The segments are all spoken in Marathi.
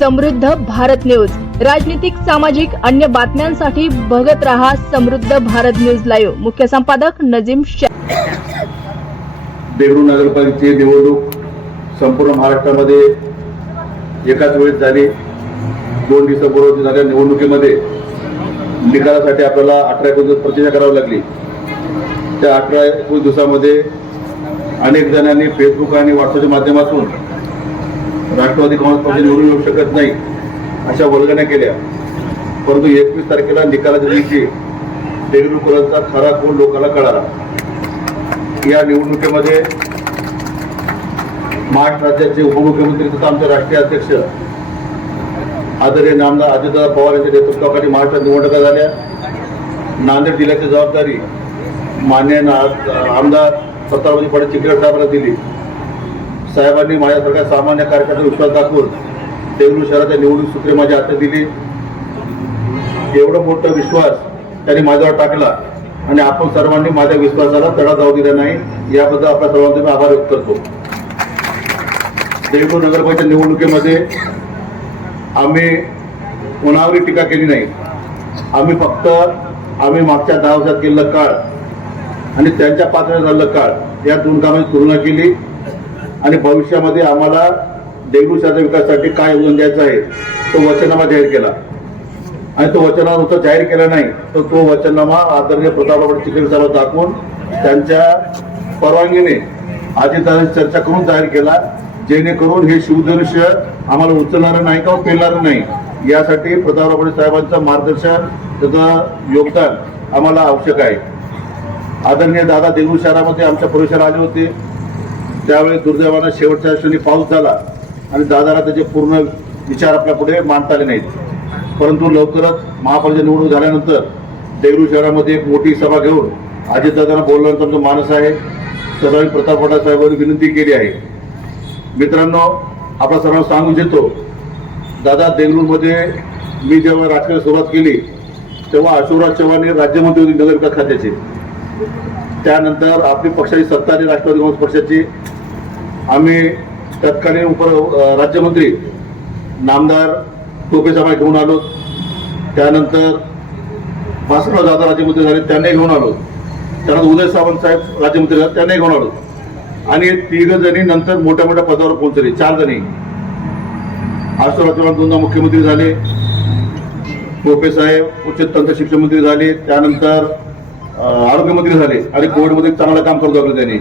समृद्ध भारत न्यूज। राजनीतिक, सामाजिक, अन्य बातम्यांसाठी बघत रहा समृद्ध भारत न्यूज लाईव्ह। मुख्य संपादक नजीम शेख। देगलूर नगरपालिकेची निवडणूक संपूर्ण महाराष्ट्रामध्ये एकाच वेळेस झाली। 2 दिवसापूर्वी झालेल्या निवडणुकीमध्ये निकालासाठी आपल्याला 18 दिवस प्रतीक्षा करावी लागली। त्या 18 दिवसामध्ये अनेक जणांनी फेसबुक आणि व्हॉट्सअपच्या माध्यमातून राष्ट्रवादी काँग्रेस पक्ष निवडून येऊ शकत नाही अशा वल्गना केल्या, परंतु 21 तारखेला निकालाच्या दिवशी देगलूरकरांचा खरा कोण लोकांना कळाला। या निवडणुकीमध्ये महाराष्ट्र राज्याचे उपमुख्यमंत्री तथा आमचे राष्ट्रीय अध्यक्ष आदरणीय नामदार अजितदादा पवार यांच्या नेतृत्वाखाली महाराष्ट्रात निवडणुका झाल्या। नांदेड जिल्ह्याची जबाबदारी माननीय आमदार सत्तारामजी पाटील चिखलीकर साहेबांना दिली। साहेबांनी माझ्यासारख्या सामान्य कार्यकर्त्यांचा विश्वास दाखवून देगलूर शहराच्या निवडणूक सूत्रे माझ्या हातात दिली। एवढा मोठा विश्वास त्यांनी माझ्यावर टाकला आणि आपण सर्वांनी माझ्या विश्वासाला तडा जाऊ दिला नाही, याबद्दल आपल्या सर्वांचे मी आभार व्यक्त करतो। देगलूर नगरपालिका निवडणुकीमध्ये आम्ही कोणावरही टीका केली नाही। आम्ही फक्त मागच्या 10 वर्षात केलेलं काळ आणि त्यांच्या 5 वर्षात झालेलं काळ या 2 कामांची तुलना केली आणि भविष्यामध्ये आम्हाला देगलूर शहराच्या विकासासाठी काय योगदान द्यायचं आहे तो वचननामा जाहीर केला आणि तो वचननामा नुसता जाहीर केला नाही तर तो वचननामा आदरणीय प्रतापराव चिखलीकर साहेब दाखवून त्यांच्या परवानगीने अजितदादांची चर्चा करून जाहीर केला, जेणेकरून हे शिवधनुष्य आम्हाला उचलणारं नाही किंवा पेलणारं नाही, यासाठी प्रतापराव साहेबांचं मार्गदर्शन त्याचं योगदान आम्हाला आवश्यक आहे। आदरणीय दादा देगलूर शहरामध्ये आमच्या प्रवेशाला आले होते, त्यावेळी दुर्दैवानं शेवटच्या क्षणी पाऊस झाला आणि दादाला त्याचे पूर्ण विचार आपल्या पुढे मांडता आले नाहीत, परंतु लवकरच महापालिका निवडणूक झाल्यानंतर देगलूर शहरामध्ये एक मोठी सभा घेऊन अजितदादांना बोलवण्याचा आमचा मानस आहे। सदावी प्रताप साहेबांनी विनंती केली आहे। मित्रांनो, आपल्या सर्वांना सांगू इच्छितो, दादा देगलूरमध्ये मी जेव्हा राजकारणाला सुरुवात केली तेव्हा अशोकराव चव्हाण हे राज्यमंत्री होते नगरविकास खात्याचे। त्यानंतर आपली पक्षाची सत्ता आली राष्ट्रवादी काँग्रेस पक्षाची। आम्ही तत्कालीन राज्यमंत्री नामदार टोपे साहेब घेऊन आलो, त्यानंतर भास्करराव जाधव राज्यमंत्री झाले त्यांनाही घेऊन आलो, त्यानंतर उदय सामंत साहेब राज्यमंत्री झाले त्यांनाही घेऊन आलो आणि 3 जणी नंतर मोठ्या मोठ्या पदावर पोहोचले। 4 जणी अशोकराव चव्हाण 2दा मुख्यमंत्री झाले, टोपे साहेब उच्च तंत्र शिक्षण मंत्री झाले, त्यानंतर आरोग्यमंत्री झाले आणि कोविडमध्ये चांगलं काम करू लागलं त्यांनी।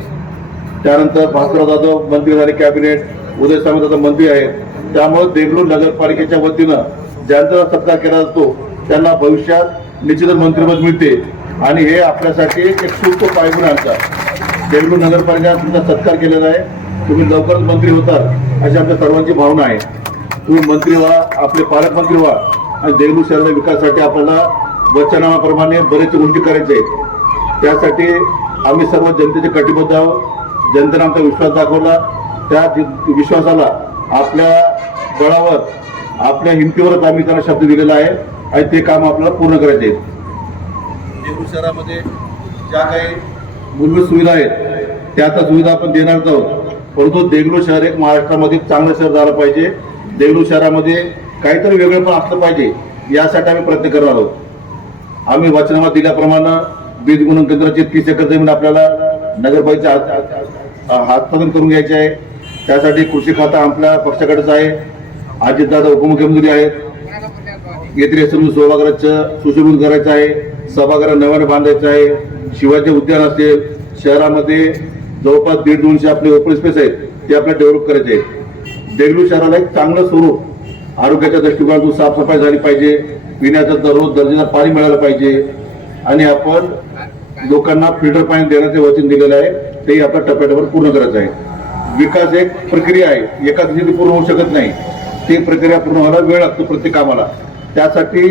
त्यानंतर भास्करराव जाधव मंत्री झाले कॅबिनेट, उदय सामंत आता मंत्री आहेत। त्यामुळे देगलूर नगरपालिकेच्या वतीनं ज्यांचा सत्कार केला जातो त्यांना भविष्यात निश्चितच मंत्रिपद मिळते आणि हे आपल्यासाठी एक शुल्क पायगुण आमचा देगलूर नगरपालिका तुमचा सत्कार केलेला आहे। तुम्ही लवकरच मंत्री होतात अशी आमच्या सर्वांची भावना आहे। तुम्ही मंत्री व्हा, आपले पालकमंत्री व्हा आणि देगलूर शहराच्या विकासासाठी आपल्याला वचननामाप्रमाणे बरेच गोष्टी करायच्या आहेत। त्यासाठी आम्ही सर्व जनतेचे कटिबद्ध आहोत। जनतेने आमचा विश्वास दाखवला, त्या विश्वासाला आपल्या बळावर आपल्या हिमतीवरच आम्ही त्यांना शब्द दिलेला आहे आणि ते काम आपल्याला पूर्ण करायचे आहेत। देगलूर शहरामध्ये ज्या काही मूलभूत सुविधा आहेत त्या आता सुविधा आपण देणार आहोत, परंतु देगलूर शहर एक महाराष्ट्रामध्ये चांगलं शहर झालं पाहिजे। देगलूर शहरामध्ये काहीतरी वेगळं पण असलं पाहिजे, यासाठी आम्ही प्रयत्न करणार आहोत। आम्ही वचननामा दिल्याप्रमाणे बीज गुणन केंद्राची 30 एकर जमीन आपल्याला नगरपालिकेच्या हस्तांतरण करून घ्यायचे आहे। त्यासाठी कृषी खातं आपल्या पक्षाकडेच आहे। अजितदादा उपमुख्यमंत्री आहेत, येथील सर्व सभागृहाचं सुशोभित करायचं आहे, सभागृह नव्याने बांधायचं आहे। शिवाजी उद्यान असेल, शहरामध्ये जवळपास 150-200 आपले ओपन स्पेस आहेत ते आपल्याला डेव्हलप करायचे आहेत। देगलूर शहराला एक चांगलं स्वरूप आरोग्याच्या दृष्टिकोनातून साफसफाई झाली पाहिजे, पिण्याचं दररोज दर्जेदार पाणी मिळालं पाहिजे आणि आपण लोकांना फिल्टर पाणी देण्याचे वचन दिलेलं आहे, तेही आपल्या टप्प्याटप्प्यावर पूर्ण करायचं आहे। विकास एक प्रक्रिया आहे, एका दिवशी पूर्ण होऊ शकत नाही, ती प्रक्रिया पूर्ण व्हायला वेळ लागतो प्रत्येक कामाला। त्यासाठी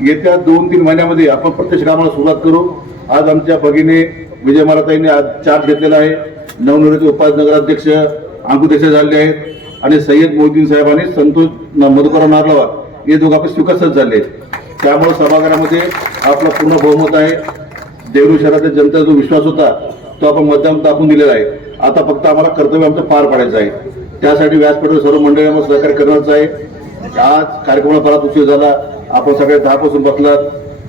येत्या 2-3 महिन्यामध्ये आपण प्रत्यक्ष कामाला सुरुवात करू। आज आमच्या भगिनी विजय मालाताईंनी आज चार्ज घेतलेला आहे। नवनिर्वाचित उपाध्यक्ष नगराध्यक्ष अंकुर देसाई झाले आहेत आणि सय्यद मोहिद्दीन साहेबांनी संतोष मधुकरराव नारलवा हे दोघं आपले स्वीकारच झाले। त्यामुळे सभागृहामध्ये आपला पूर्ण बहुमत आहे। देगलूर शहराच्या जनतेचा जो विश्वास होता तो आपण मतदान दाखवून दिलेला आहे। आता फक्त आम्हाला कर्तव्य आमचं पार पाडायचं आहे। त्यासाठी व्यासपीठावर सर्व मंडळांना सहकार्य करण्याचं आहे। आज कार्यक्रमाला परत उशीर झाला. आपण सगळे 10 पासून बसलात.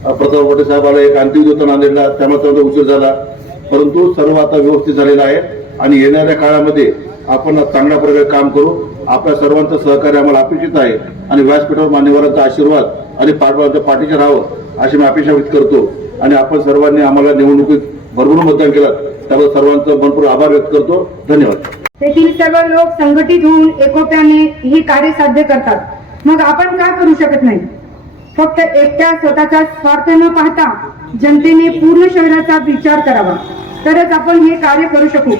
प्रताप वटे साहेबाला एक अंतिम होता नांदेडला, त्यामुळे तेवढा उशीर झाला. परंतु सर्व आता व्यवस्थित झालेलं आहे आणि येणाऱ्या काळामध्ये आपण चांगल्या प्रकारे काम करू. आपल्या सर्वांचं सहकार्य आम्हाला अपेक्षित आहे आणि व्यासपीठावर मान्यवरांचा आशीर्वाद आणि पाठबळाच्या पाठीचे राहावं अशी मी अपेक्षा व्यक्त करतो. आणि आपण सर्वांनी आम्हाला निवडणुकीत भरभरून मतदान केलं त्याबद्दल सर्वांचं मनपूर्वक आभार व्यक्त करतो. धन्यवाद. तेथील सर्व लोक संघटित होऊन एकोप्याने ही कार्य साध्य करतात. मग आपण का करू शकत नाही? फक्त एकट्या स्वतःचा स्वार्थ न पाहता जनतेने पूर्ण शहराचा विचार करावा, तरच आपण हे कार्य करू शकू.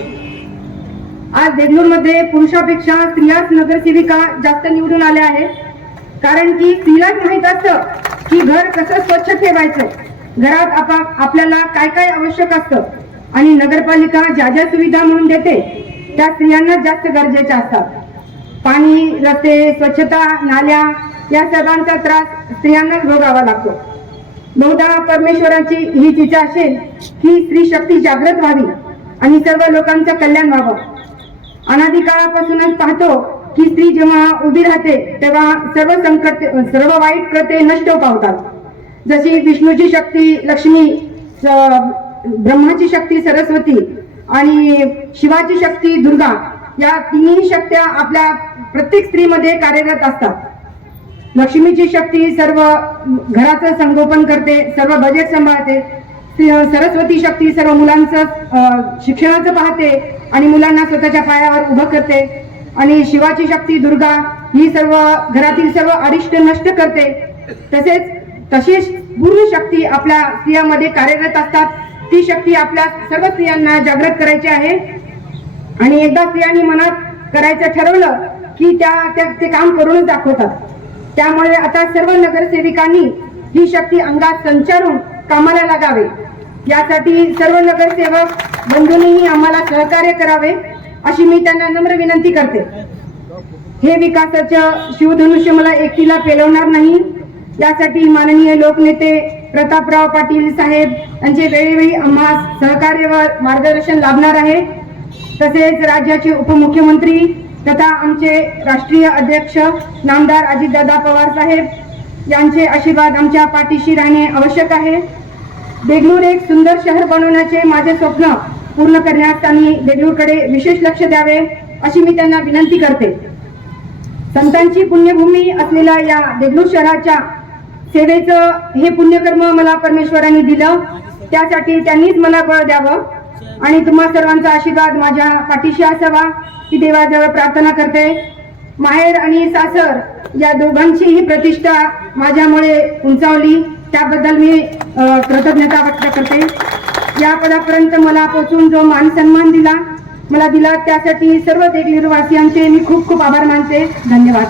आज देगलूरमध्ये पुरुषापेक्षा स्त्रियाच नगरसेविका जास्त निवडून आल्या आहेत. कारण की स्त्रीलाच माहित असतं की घर कसं स्वच्छ ठेवायचं, घरात आपल्याला काय काय आवश्यक असतं आणि नगरपालिका ज्या ज्या सुविधा म्हणून देते त्या स्त्रियांना जास्त गरजेच्या असतात. पाणी, रस्ते, स्वच्छता, नाल्या या सर्वांचा त्रास स्त्रियांनाच भोगावा लागतो. बहुधा परमेश्वराची हीच इच्छा असेल की स्त्री शक्ती जागृत व्हावी आणि सर्व लोकांचं कल्याण व्हावं. अनादी काळापासूनच पाहतो की स्त्री जेव्हा उभी राहते तेव्हा सर्व वाईट कृत्ये नष्ट पावतात. जशी विष्णूची शक्ती लक्ष्मी, ब्रह्माची शक्ती सरस्वती आणि शिवाची शक्ती दुर्गा, या तिन्ही शक्त्या आपल्या प्रत्येक स्त्रीमध्ये कार्यरत असतात. लक्ष्मीची शक्ती सर्व घराचं संगोपन करते, सर्व बजेट सांभाळते. सरस्वती शक्ती सर्व मुलांचं शिक्षणाचं पाहते आणि मुलांना स्वतःच्या पायावर उभं करते. आणि शिवाची शक्ती दुर्गा ही सर्व घरातील सर्व अरिष्ट नष्ट करते. तशीच पूर्ण शक्ती आपल्या स्त्रियांमध्ये कार्यरत असतात. ती शक्ती आपल्या सर्व स्त्रियांना जागृत करायची आहे. आणि एकदा स्त्रियांनी मनात करायचं ठरवलं की त्या ते काम करूनच दाखवतात. त्यामुळे आता सर्व नगरसेविकांनी ही शक्ती अंगात संचारून कामाला लागावे. यासाठी सर्व नगरसेवक बंधूंनीही आम्हाला सहकार्य करावे अशी मी त्यांना नम्र विनंती करते. हे विकासाचं शिवधनुष्य मला एकटीला पेलवणार नाही. यासाठी माननीय लोकनेते प्रतापराव पाटील साहेब यांचे वेळोवेळी आम्हाला सहकार्य व मार्गदर्शन लाभणार आहे. तसेच राज्याचे उपमुख्यमंत्री तथा आमचे राष्ट्रीय अध्यक्ष नामदार अजितदादा पवार साहेब यांचे आशीर्वाद आमच्या पाठीशी राहणे आवश्यक आहे. देगलूर एक सुंदर शहर बनवण्याचे माझे स्वप्न पूर्ण करण्यास त्यांनी देगलूरकडे विशेष लक्ष द्यावे अशी मी त्यांना विनंती करते. संतांची पुण्यभूमी असलेल्या या देगलूर शहराच्या सेवेचं हे पुण्यकर्म मला परमेश्वरांनी दिलं. त्यासाठी त्यांनीच मला बळ द्यावं आणि तुम्हा सर्वांचा आशीर्वाद माझ्या पाठीशी असावा ही देवाजवळ प्रार्थना करते. माहेर आणि सासर या दोघांचीही प्रतिष्ठा माझ्यामुळे उंचावली, त्याबद्दल मी कृतज्ञता व्यक्त करते. या पदापर्यंत मला पोहोचून जो मान सन्मान मला दिला त्यासाठी सर्व देगलूरवासियांचे मी खूप खूप आभार मानते. धन्यवाद.